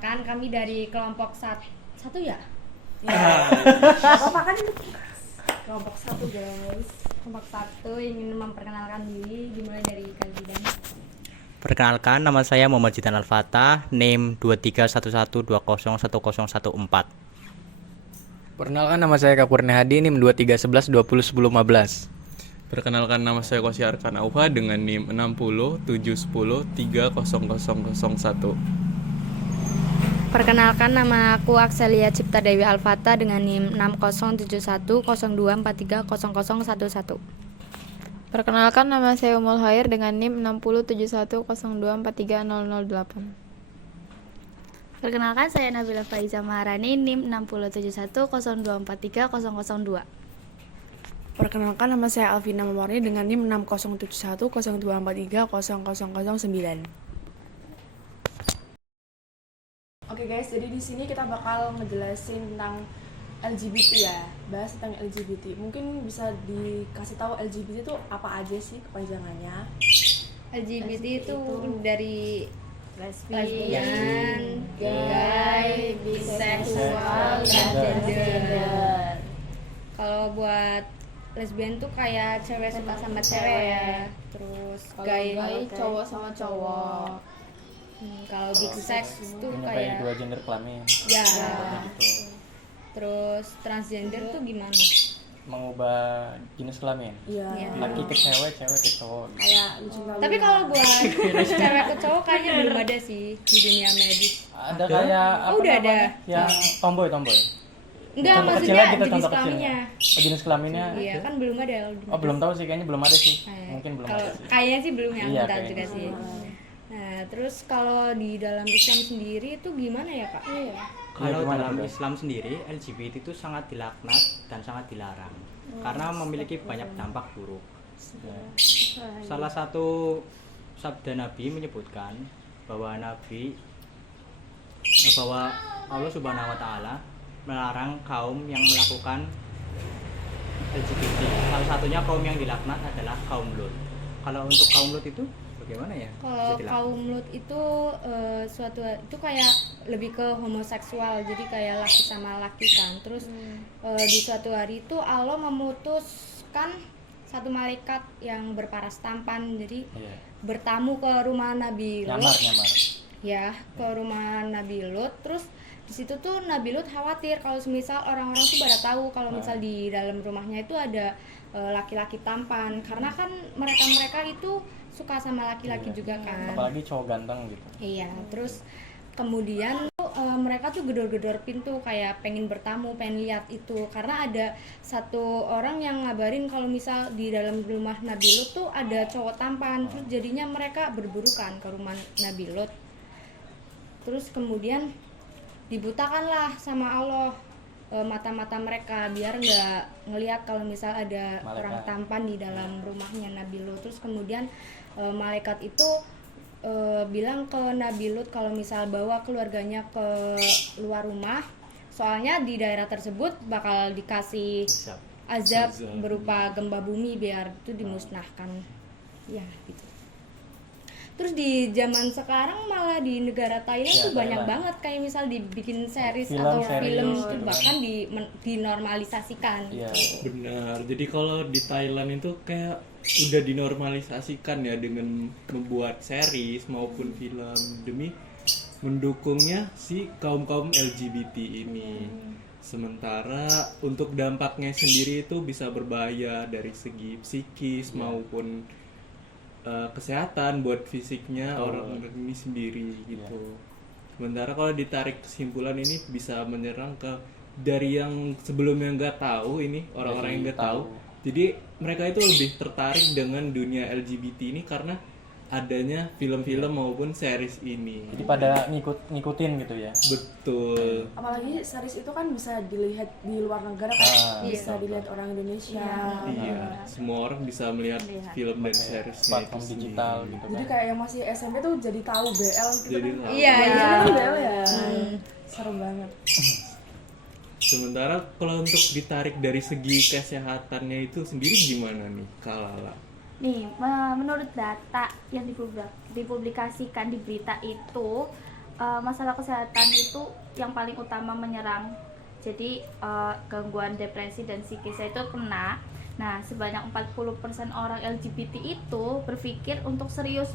Perkenalkan, kami dari kelompok satu ya? Ya. Apa kan itu kelompok 1 guys. Kelompok satu ingin memperkenalkan diri, dimulai dari Kak Zidan. Perkenalkan, nama saya Muhammad Jidan Al-Fatah, NIM 2311201014. Perkenalkan, nama saya Kak Kurnia Hadi, NIM 2311201015. Perkenalkan, nama saya Kosi Arkan Auha dengan NIM 60710300001. Perkenalkan, nama aku Akselia Cipta Dewi Al-Fatah dengan NIM 607102430011. Perkenalkan, nama saya Umul Khair dengan NIM 607102430008. Perkenalkan, saya Nabila Faiza Maharani, NIM 607102430002. Perkenalkan, nama saya Alvina Mewarni dengan NIM 607102430009. Oke guys, jadi di sini kita bakal ngejelasin tentang LGBT ya, bahas tentang LGBT. Mungkin bisa dikasih tahu LGBT itu apa aja sih kepanjangannya? LGBT itu dari Lesbian, gay, biseksual, transgender. Kalau buat lesbian tuh kayak cewek suka sama cewek ya. Terus gay cowok sama cowok. Kalau bisex tuh Menyukai kayak dua gender kelamin. ya. Gitu. Terus transgender tuh gimana? Mengubah jenis kelamin. Iya. Laki ke cewek, cewek ke cowok. Kayak dicinta. Tapi kalau buat cewek ke cowok kayaknya belum ada sih di dunia medis. Ada kayak apa udah ada. namanya? Yang tomboy. Enggak, Contoh maksudnya kecilnya gitu, jenis contoh kelaminnya. Oh, jenis kelaminnya. Iya, kan belum ada. Oh, belum tahu sih, kayaknya belum ada sih. Nah, Mungkin belum kalau ada sih. kayaknya sih belum ya, Iya, entar kayaknya juga sih. sih. Nah, terus kalau di dalam Islam sendiri itu gimana ya, Kak? Kalau gimana dalam tuh? Islam sendiri, LGBT itu sangat dilaknat dan sangat dilarang karena memiliki banyak dampak buruk. Salah satu sabda Nabi menyebutkan bahwa Allah Subhanahu wa taala melarang kaum yang melakukan LGBT. Salah satunya kaum yang dilaknat adalah kaum Lut. Kalau untuk kaum Lut itu bagaimana ya? Kalau Bisa kaum Lut itu itu kayak lebih ke homoseksual, jadi kayak laki sama laki kan. Terus di suatu hari itu Allah memutuskan satu malaikat yang berparas tampan, jadi Iya. bertamu ke rumah Nabi Lut. Nyamar. Ya, ke rumah Nabi Lut. Terus di situ tuh Nabi Lut khawatir kalau misal orang-orang tuh pada tahu kalau misal di dalam rumahnya itu ada laki-laki tampan, karena kan mereka itu suka sama laki-laki Iya. juga kan. Apalagi cowok ganteng gitu. Iya, terus kemudian tuh mereka tuh gedor-gedor pintu kayak pengen bertamu, pengen lihat itu, karena ada satu orang yang ngabarin kalau misal di dalam rumah Nabi Lut tuh ada cowok tampan. Terus jadinya mereka berburu kan ke rumah Nabi Lut. Terus kemudian dibutakanlah sama Allah mata-mata mereka biar nggak ngelihat kalau misal ada Malaikat. orang tampan di dalam rumahnya Nabi Lut. Terus kemudian malaikat itu bilang ke Nabi Lut kalau misal bawa keluarganya ke luar rumah, soalnya di daerah tersebut bakal dikasih azab berupa gempa bumi biar itu dimusnahkan ya gitu. Terus di zaman sekarang malah di negara Thailand Ya, tuh banyak Thailand. banget kayak misal dibikin series Film, atau series film gitu itu kan. bahkan dinormalisasikan. Iya. Benar. Jadi kalau di Thailand itu kayak udah dinormalisasikan ya dengan membuat series maupun film demi mendukungnya si kaum-kaum LGBT ini. Sementara untuk dampaknya sendiri itu bisa berbahaya dari segi psikis maupun kesehatan buat fisiknya orang ini sendiri gitu. Sementara kalau ditarik kesimpulan ini bisa menyerang ke dari yang sebelumnya nggak tahu ini orang-orang yang nggak tahu. Jadi mereka itu lebih tertarik dengan dunia LGBT ini karena adanya film-film maupun series ini. Jadi pada ngikutin gitu ya. Betul. Apalagi series itu kan bisa dilihat di luar negara kan, bisa dilihat orang Indonesia. Iya, semua orang bisa melihat film dan seriesnya itu Platform sendiri. digital gitu Jadi kan. kayak yang masih SMP tuh jadi tahu BL gitu Jadi kan. tahu. Iya, Jadi iya. kan BL ya. Seru banget. Sementara kalau untuk ditarik dari segi kesehatannya itu sendiri gimana nih, Kalala? Nih, menurut data yang dipublikasikan di berita itu, masalah kesehatan itu yang paling utama menyerang. Jadi gangguan depresi dan psikisnya itu kena. Nah, sebanyak 40% orang LGBT itu berpikir untuk serius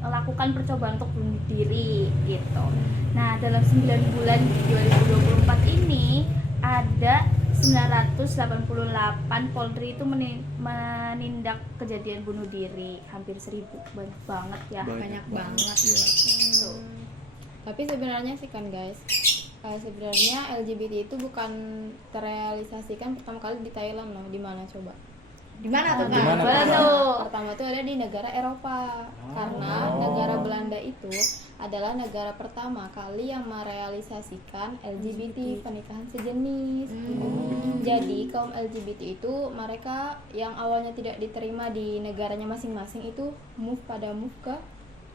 melakukan percobaan untuk bunuh diri gitu. Nah, dalam 9 bulan 2024 ini ada 988 Polri itu menindak kejadian bunuh diri, hampir 1000, banyak banget ya. Banyak banget. Ya. Tuh. Tapi sebenarnya sih kan guys, sebenarnya LGBT itu bukan terrealisasikan pertama kali di Thailand loh. Di mana coba? Di mana tuh, Di Kak? mana? Mana tuh? Pertama itu ada di negara Eropa. Karena negara Belanda itu adalah negara pertama kali yang merealisasikan LGBT, pernikahan sejenis. Jadi kaum LGBT itu mereka yang awalnya tidak diterima di negaranya masing-masing itu move ke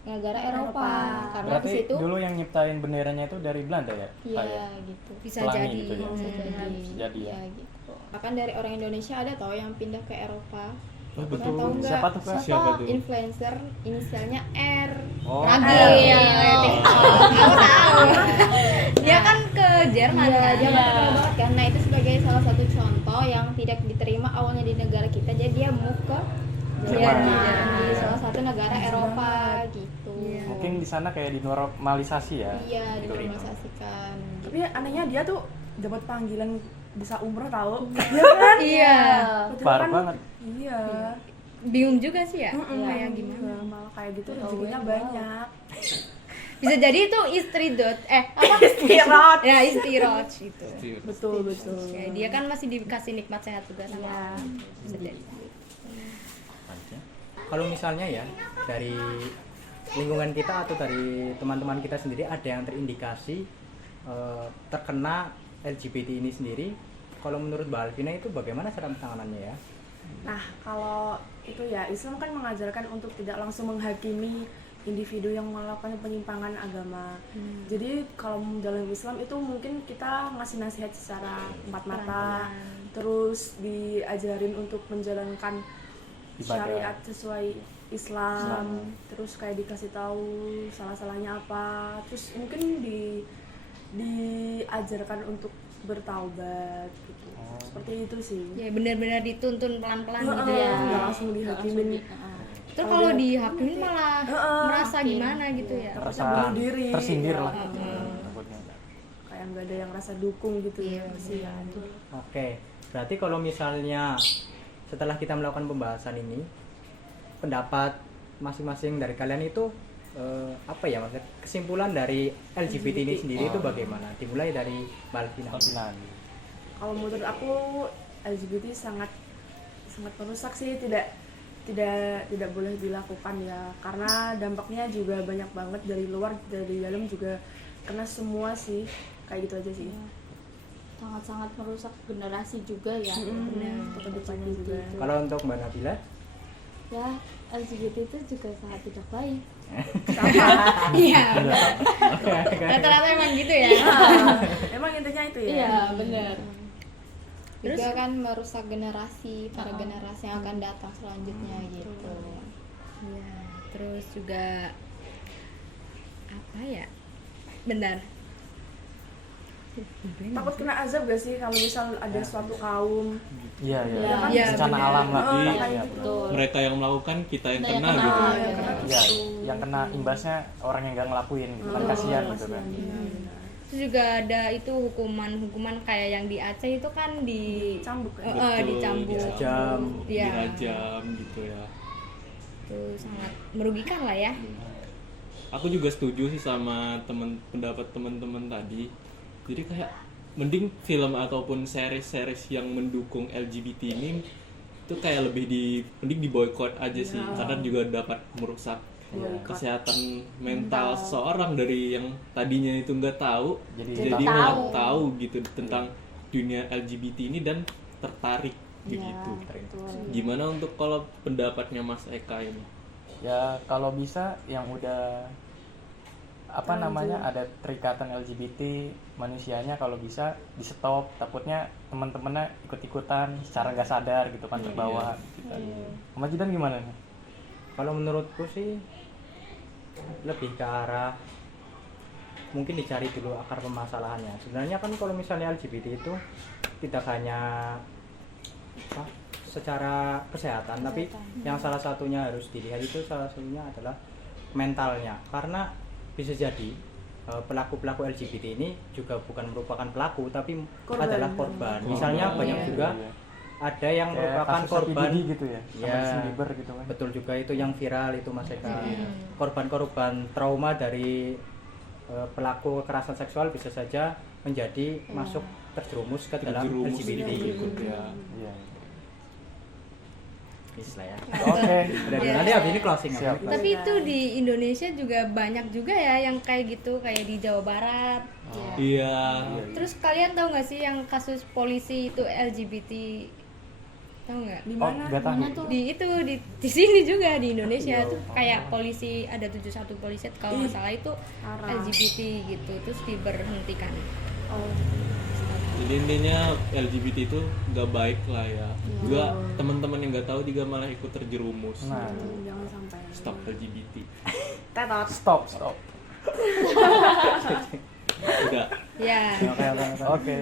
negara Eropa. Karena di Berarti situ dulu yang nyiptain benderanya itu dari Belanda ya? iya Pak, ya? gitu. Bisa Pelangi jadi. gitu ya? Bisa jadi. Bisa jadi ya? Iya gitu. Bahkan dari orang Indonesia ada tau yang pindah ke Eropa. Oh, Tahu betul. nggak? Siapa tuh, Kak? Siapa tuh? Influencer inisialnya R. Oh, Ragil. Iya. Aku tahu. Dia kan ke Jerman Iya, kan. dia terkenal banget kan. Nah, itu sebagai salah satu contoh yang tidak diterima awalnya di negara kita, jadi dia move ke Jerman. Jerman, di salah satu negara Eropa gitu. mungkin di sana kayak dinormalisasi ya? Iya, dinormalisasikan. Tapi anehnya dia tuh dapat panggilan bisa umroh tahu. Iya kan? Iya. Padahal Parah kan- banget. Iya. Bingung juga sih ya. Mm-mm. Kayak gimana? Iya, malah kayak gitu rezekinya banyak. Bisa jadi itu istri apa? Istirahat. Ya, istirahat itu. Betul, betul. Ya, dia kan masih dikasih nikmat sehat juga sama. Iya. Bisa jadi. Aja. Kalau misalnya ya dari lingkungan kita atau dari teman-teman kita sendiri ada yang terindikasi terkena LGBT ini sendiri, kalau menurut Mbak Alvina itu bagaimana cara penanganannya ya? Nah, kalau itu ya Islam kan mengajarkan untuk tidak langsung menghakimi individu yang melakukan penyimpangan agama. Jadi kalau dalam Islam itu mungkin kita ngasih nasihat secara empat mata, terus diajarin untuk menjalankan Ibadah. syariat sesuai Islam, terus kayak dikasih tahu salah-salahnya apa, terus mungkin diajarkan untuk bertaubat gitu. Seperti itu sih. Ya, benar-benar dituntun pelan-pelan gitu ya. Nggak langsung dihakimin. Terus kalau dihakimin malah merasa gimana gitu ya. Takutnya Rasa bunuh diri. tersindir lah. Kayak nggak ada yang rasa dukung gitu ya. Kasihan. Oke, berarti kalau misalnya setelah kita melakukan pembahasan ini, pendapat masing-masing dari kalian itu apa ya maksudnya kesimpulan dari LGBT ini sendiri itu bagaimana? Dimulai dari Mbak Alvina. Kalau menurut aku LGBT sangat merusak sih, tidak boleh dilakukan ya, karena dampaknya juga banyak banget dari luar, dari dalam juga kena semua sih, kayak gitu aja sih. Sangat-sangat merusak generasi juga ya. Benar, untuk kedepannya juga. Kalau untuk Mbak Nabila, Ya, LGBT itu juga sangat tidak baik. Iya. Rata-rata emang gitu ya. Emang intinya itu ya. Iya, benar. Juga kan merusak generasi, para generasi yang akan datang selanjutnya gitu. Iya, terus juga apa ya? Benar. Takut kena azab gak sih kalau misal ada suatu kaum Iya, iya. Iya, kan? Iya, Bencana bener. alam lah. Oh, Iya, kayak iya, gitu. betul. Mereka yang melakukan, kita yang Kita yang kena kena. gitu. yang Iya. kena Iya, gitu. yang kena imbasnya orang yang nggak ngelakuin gitu kan, kasihan gitu kan. Terus juga ada itu hukuman kayak yang di Aceh itu kan Cambuk kan? Betul, dicambuk. dirajam. Iya. Dirajam gitu ya. Itu sangat merugikan lah ya. Aku juga setuju sih sama pendapat teman-teman tadi. Jadi kayak mending film ataupun series-series yang mendukung LGBT ini itu kayak mending diboykot aja sih, karena juga dapat merusak kesehatan mental seseorang dari yang tadinya itu nggak tahu Jadi malah tahu. tahu gitu tentang dunia LGBT ini dan tertarik Iya, begitu. betul. Gimana untuk kalau pendapatnya Mas Eka ini? Ya kalau bisa yang udah apa namanya ada terikatan LGBT manusianya kalau bisa di stop, takutnya teman-temannya ikut-ikutan secara nggak sadar gitu kan terbawa gitu. Sama Jidan gimana nih? Kalau menurutku sih lebih ke arah mungkin dicari dulu akar permasalahannya. Sebenarnya kan kalau misalnya LGBT itu tidak hanya secara kesehatan, tapi yang salah satunya harus dilihat itu salah satunya adalah mentalnya, karena bisa jadi pelaku-pelaku LGBT ini juga bukan merupakan pelaku tapi adalah korban. Misalnya banyak juga ada yang merupakan kasus korban PDD gitu ya, sama ya, Justin Bieber gitu kan. betul juga itu yang viral itu Mas Eka. Korban-korban trauma dari pelaku kekerasan seksual bisa saja menjadi masuk terjerumus ke dalam Terjerumus LGBT ikut ya. Iya. Bisa ya. Oke. Udah, Iya. nanti habis ini closing. Siap. Tapi itu di Indonesia juga banyak juga ya yang kayak gitu, kayak di Jawa Barat. Iya. Terus kalian tahu nggak sih yang kasus polisi itu LGBT? Tahu nggak? Di Oh, mana? nggak tahu. Mana tuh? Di itu di sini juga di Indonesia tuh kayak polisi ada 71 polisi kalau nggak salah itu Parah. LGBT gitu, terus diberhentikan. Oh. Jadi intinya LGBT itu nggak baik lah ya. Juga teman-teman yang nggak tahu juga malah ikut terjerumus. Nah, Jangan sampai. Stop LGBT. Tetot. stop. Udah. Ya. Oke.